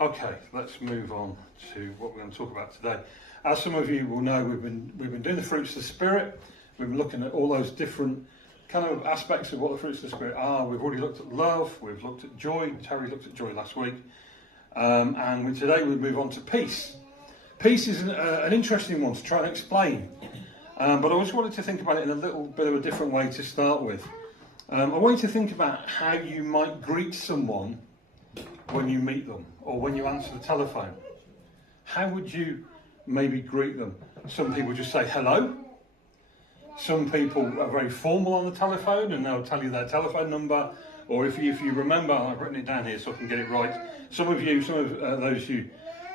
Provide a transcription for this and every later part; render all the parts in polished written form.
Okay, let's move on to what we're going to talk about today. As some of you will know, we've been doing the fruits of the Spirit. We've been looking at all those different kind of aspects of what the fruits of the Spirit are. We've already looked at love. We've looked at joy. Terry looked at joy last week. Today we move on to peace. Peace is an interesting one to try and explain. But I just wanted to think about it in a little bit of a different way to start with. I want you to think about how you might greet someone when you meet them or when you answer the telephone. How would you maybe greet them? Some people just say hello. Some people are very formal on the telephone and they'll tell you their telephone number. Or if you remember, I've written it down here so I can get it right. Some of those who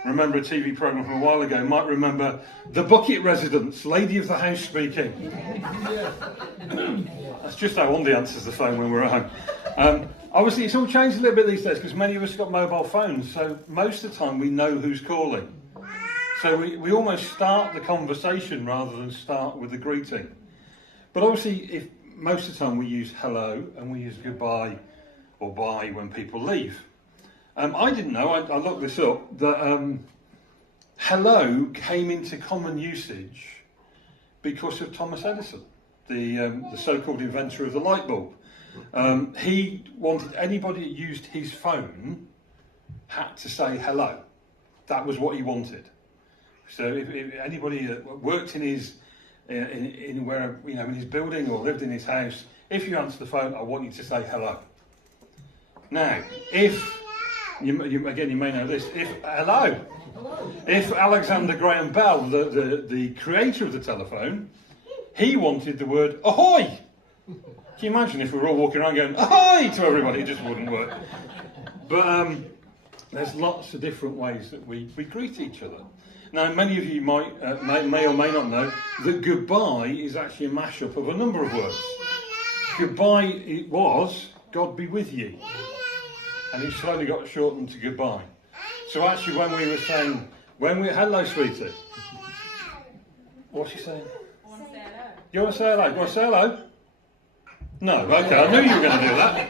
remember a TV programme from a while ago might remember the Bucket Residence, lady of the house speaking. That's just how Andy answers the phone when we're at home. Obviously, it's all changed a little bit these days because many of us have got mobile phones, so most of the time we know who's calling. So we almost start the conversation rather than start with the greeting. But obviously, if most of the time we use hello and we use goodbye or bye when people leave. I didn't know, I looked this up, that hello came into common usage because of Thomas Edison, the so-called inventor of the light bulb. He wanted anybody that used his phone had to say hello. That was what he wanted. So if anybody that worked in his in his building or lived in his house, if you answer the phone, I want you to say hello. Now, if you may know this. If Alexander Graham Bell, the creator of the telephone, he wanted the word ahoy. Can you imagine if we were all walking around going ahoy to everybody? It just wouldn't work. But there's lots of different ways that we greet each other. Now, many of you may or may not know that goodbye is actually a mashup of a number of words. Goodbye, it was God be with you. And it slowly got shortened to goodbye. So actually when we were saying, hello sweetie. What's she saying? I want to say hello. You want to say hello? You want to say hello? No, okay, I knew you were going to do that.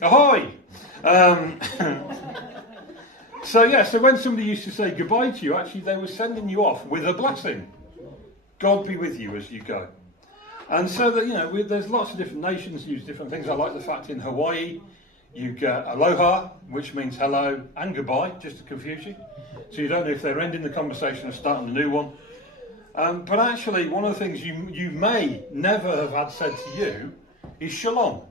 Ahoy! So when somebody used to say goodbye to you, actually they were sending you off with a blessing. God be with you as you go. And so that, there's lots of different nations use different things. I like the fact in Hawaii, you get aloha, which means hello, and goodbye, just to confuse you. So you don't know if they're ending the conversation or starting a new one. But actually, one of the things you may never have had said to you is shalom.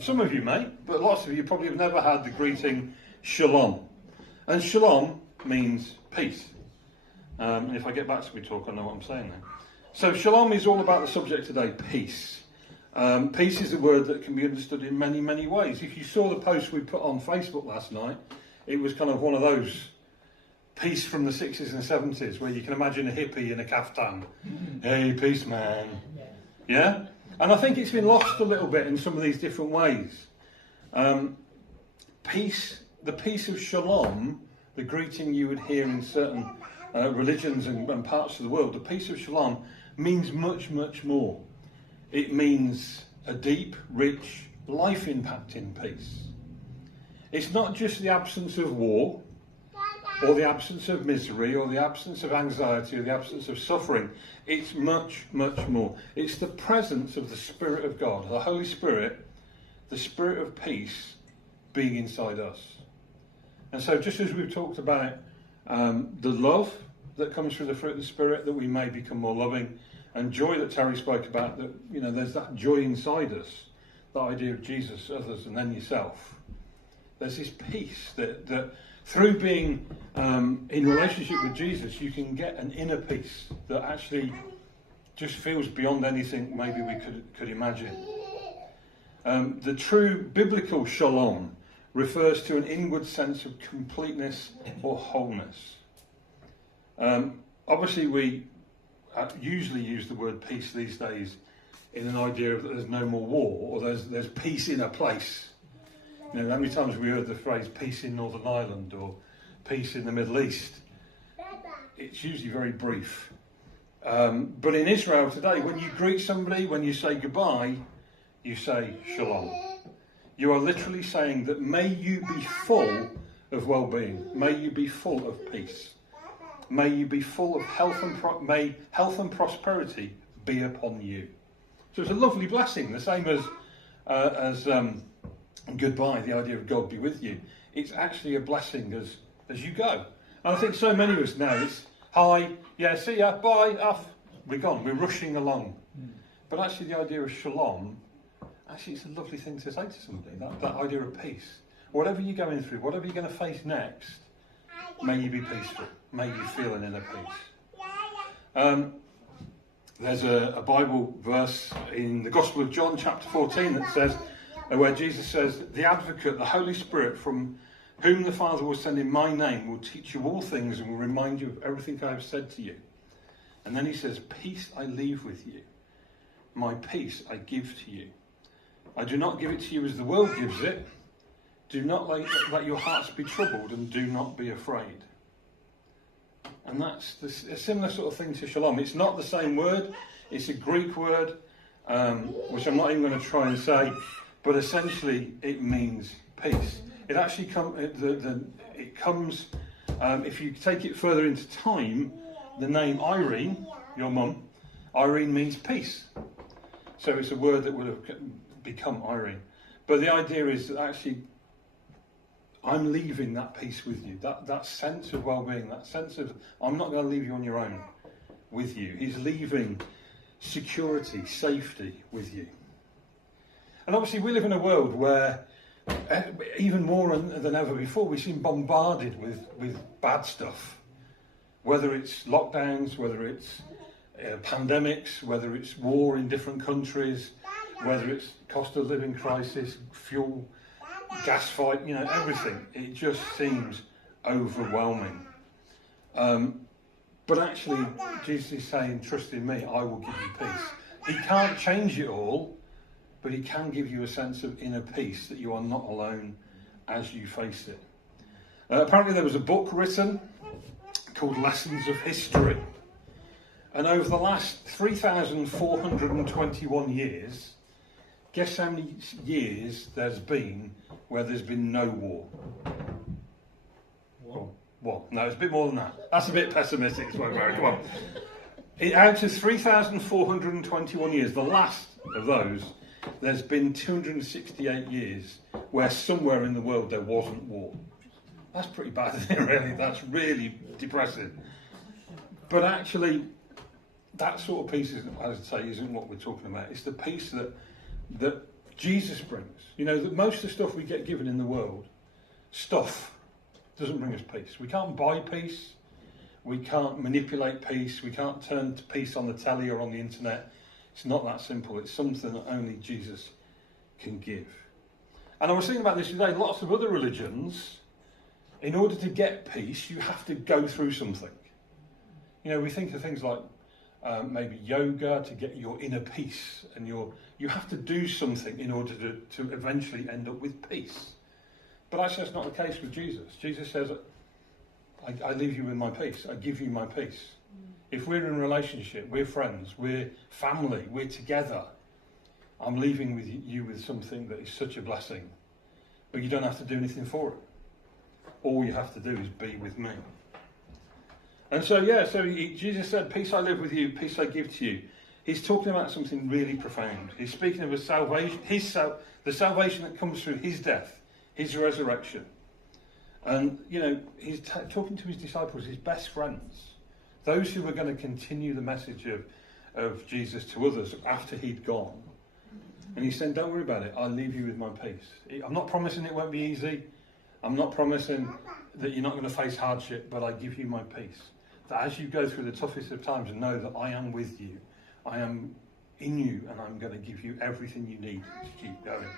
Some of you may, but lots of you probably have never had the greeting shalom. And shalom means peace. And if I get back to my talk, I know what I'm saying now. So shalom is all about the subject today, peace. Peace is a word that can be understood in many, many ways. If you saw the post we put on Facebook last night, it was kind of one of those peace from the 60s and 70s where you can imagine a hippie in a kaftan. Hey, peace, man. Yeah? And I think it's been lost a little bit in some of these different ways. Peace, the peace of shalom, the greeting you would hear in certain religions and parts of the world, the peace of shalom means much, much more. It means a deep, rich, life-impacting peace. It's not just the absence of war, or the absence of misery, or the absence of anxiety, or the absence of suffering. It's much, much more. It's the presence of the Spirit of God, the Holy Spirit, the Spirit of peace being inside us. And so just as we've talked about the love that comes through the fruit of the Spirit, that we may become more loving, and joy that Terry spoke about, that there's that joy inside us, the idea of Jesus, others, and then yourself. There's this peace that through being in relationship with Jesus, you can get an inner peace that actually just feels beyond anything maybe we could imagine. The true biblical shalom refers to an inward sense of completeness or wholeness. Obviously, we usually use the word peace these days in an idea of that there's no more war, or there's peace in a place. How many times have we heard the phrase peace in Northern Ireland or peace in the Middle East? It's usually very brief. But in Israel today, when you greet somebody, when you say goodbye, you say shalom. You are literally saying that may you be full of well-being. May you be full of peace. May you be full of health and may health and prosperity be upon you. So it's a lovely blessing, the same as goodbye, the idea of God be with you. It's actually a blessing as you go. And I think so many of us now, it's hi, yeah, see ya, bye, off, we're gone, we're rushing along. But actually the idea of shalom, actually it's a lovely thing to say to somebody, that idea of peace. Whatever you're going through, whatever you're going to face next, may you be peaceful. May you feel an inner peace. There's a Bible verse in the Gospel of John, chapter 14, that says, where Jesus says, the Advocate, the Holy Spirit, from whom the Father will send in my name, will teach you all things and will remind you of everything I have said to you. And then he says, peace I leave with you. My peace I give to you. I do not give it to you as the world gives it. Do not let your hearts be troubled, and do not be afraid. And that's a similar sort of thing to shalom. It's not the same word. It's a Greek word, which I'm not even going to try and say. But essentially, it means peace. It actually comes, if you take it further into time, the name Irene, your mum, Irene means peace. So it's a word that would have become Irene. But the idea is that actually, I'm leaving that peace with you. That sense of well-being, that sense of, I'm not going to leave you on your own with you. He's leaving security, safety with you. And obviously we live in a world where, even more than ever before, we seem bombarded with bad stuff. Whether it's lockdowns, whether it's pandemics, whether it's war in different countries, whether it's cost of living crisis, fuel, gas fight, everything. It just seems overwhelming. But actually, Jesus is saying, trust in me, I will give you peace. He can't change it all, but he can give you a sense of inner peace that you are not alone as you face it. Apparently there was a book written called Lessons of History. And over the last 3,421 years, guess how many years there's been where there's been no war? Well, no, it's a bit more than that. That's a bit pessimistic. Come on. Out of 3,421 years, the last of those, there's been 268 years where somewhere in the world there wasn't war. That's pretty bad, isn't it, really? That's really depressing. But actually, that sort of peace, as I say, isn't what we're talking about. It's the peace that Jesus brings. That most of the stuff we get given in the world, stuff, doesn't bring us peace. We can't buy peace. We can't manipulate peace. We can't turn to peace on the telly or on the internet. It's not that simple. It's something that only Jesus can give. And I was thinking about this today. Lots of other religions, in order to get peace, you have to go through something. We think of things like maybe yoga to get your inner peace, and you have to do something in order to eventually end up with peace. But actually that's not the case with Jesus. Jesus says, I leave you with my peace. I give you my peace. If we're in a relationship, we're friends, we're family, we're together, I'm leaving with you with something that is such a blessing. But you don't have to do anything for it. All you have to do is be with me. And so Jesus said, peace I live with you, peace I give to you. He's talking about something really profound. He's speaking of a salvation, the salvation that comes through his death, his resurrection. And, he's talking to his disciples, his best friends, those who were going to continue the message of Jesus to others after he'd gone. And he said, don't worry about it, I'll leave you with my peace. I'm not promising it won't be easy. I'm not promising that you're not going to face hardship, but I give you my peace. That as you go through the toughest of times, know that I am with you. I am in you, and I'm going to give you everything you need to keep going.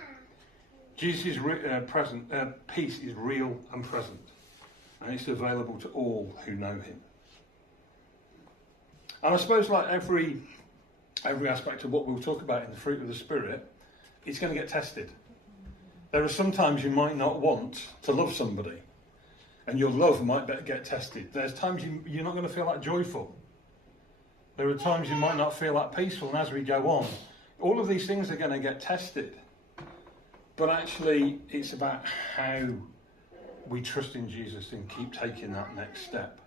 Jesus' peace is real and present, and it's available to all who know him. And I suppose, like every aspect of what we'll talk about in the fruit of the Spirit, it's going to get tested. There are some times you might not want to love somebody, and your love might get tested. There's times you're not going to feel that joyful. There are times you might not feel that peaceful, and as we go on, all of these things are going to get tested. But actually, it's about how we trust in Jesus and keep taking that next step.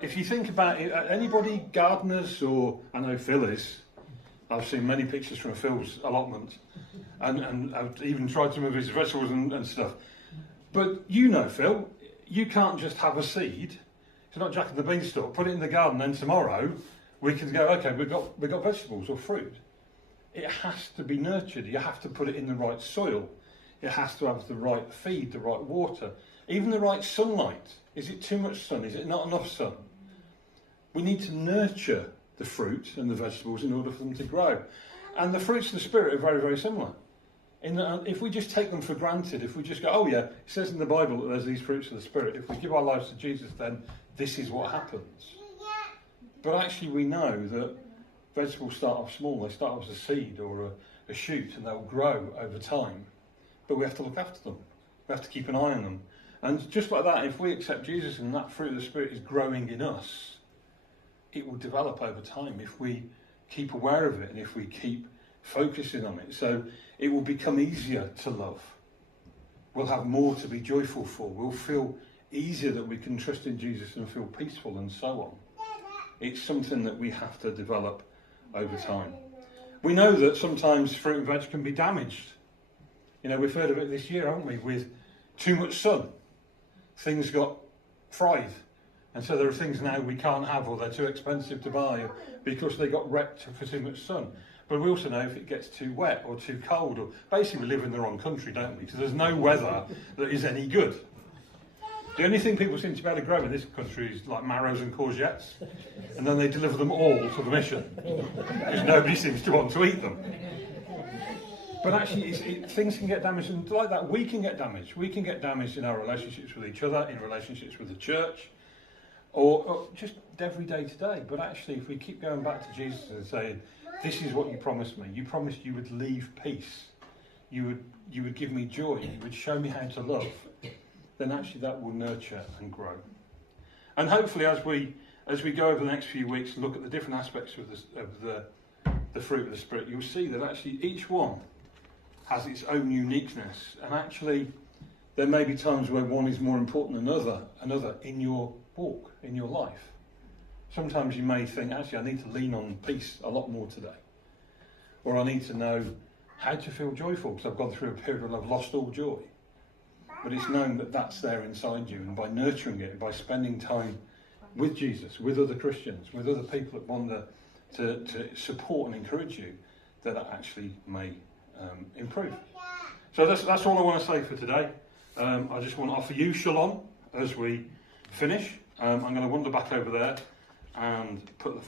If you think about it, anybody gardeners, or I know Phil is, I've seen many pictures from Phil's allotment, and I've even tried some of his vegetables and stuff. But you know, Phil, you can't just have a seed. It's not Jack and the Beanstalk. Put it in the garden, then tomorrow we can go, okay, we've got vegetables or fruit. It has to be nurtured. You have to put it in the right soil. It has to have the right feed, the right water, even the right sunlight. Is it too much sun? Is it not enough sun? We need to nurture the fruit and the vegetables in order for them to grow. And the fruits of the Spirit are very, very similar. If we just take them for granted, if we just go, oh yeah, it says in the Bible that there's these fruits of the Spirit. If we give our lives to Jesus, then this is what happens. But actually we know that vegetables start off small. They start off as a seed or a shoot, and they'll grow over time. But we have to look after them. We have to keep an eye on them. And just like that, if we accept Jesus and that fruit of the Spirit is growing in us, it will develop over time if we keep aware of it and if we keep focusing on it. So it will become easier to love. We'll have more to be joyful for. We'll feel easier that we can trust in Jesus and feel peaceful and so on. It's something that we have to develop over time. We know that sometimes fruit and veg can be damaged. You know, we've heard of it this year, haven't we, with too much sun. Things got fried. And so there are things now we can't have, or they're too expensive to buy because they got wrecked for too much sun. But we also know if it gets too wet or too cold, or basically we live in the wrong country, don't we? Because there's no weather that is any good. The only thing people seem to be able to grow in this country is like marrows and courgettes, and then they deliver them all to the mission because nobody seems to want to eat them. But actually, things can get damaged, and like that, we can get damaged. We can get damaged in our relationships with each other, in relationships with the church, or just every day to day. But actually, if we keep going back to Jesus and saying, this is what you promised me. You promised you would leave peace. You would give me joy. You would show me how to love. Then actually that will nurture and grow. And hopefully as we go over the next few weeks and look at the different aspects of the fruit of the Spirit, you'll see that actually each one has its own uniqueness. And actually there may be times where one is more important than another in your walk, in your life. Sometimes you may think, actually I need to lean on peace a lot more today. Or I need to know how to feel joyful because I've gone through a period where I've lost all joy. But it's known that that's there inside you, and by nurturing it, by spending time with Jesus, with other Christians, with other people that want to support and encourage you, that actually may improve. So that's all I want to say for today. I just want to offer you shalom as we finish. I'm going to wander back over there and put the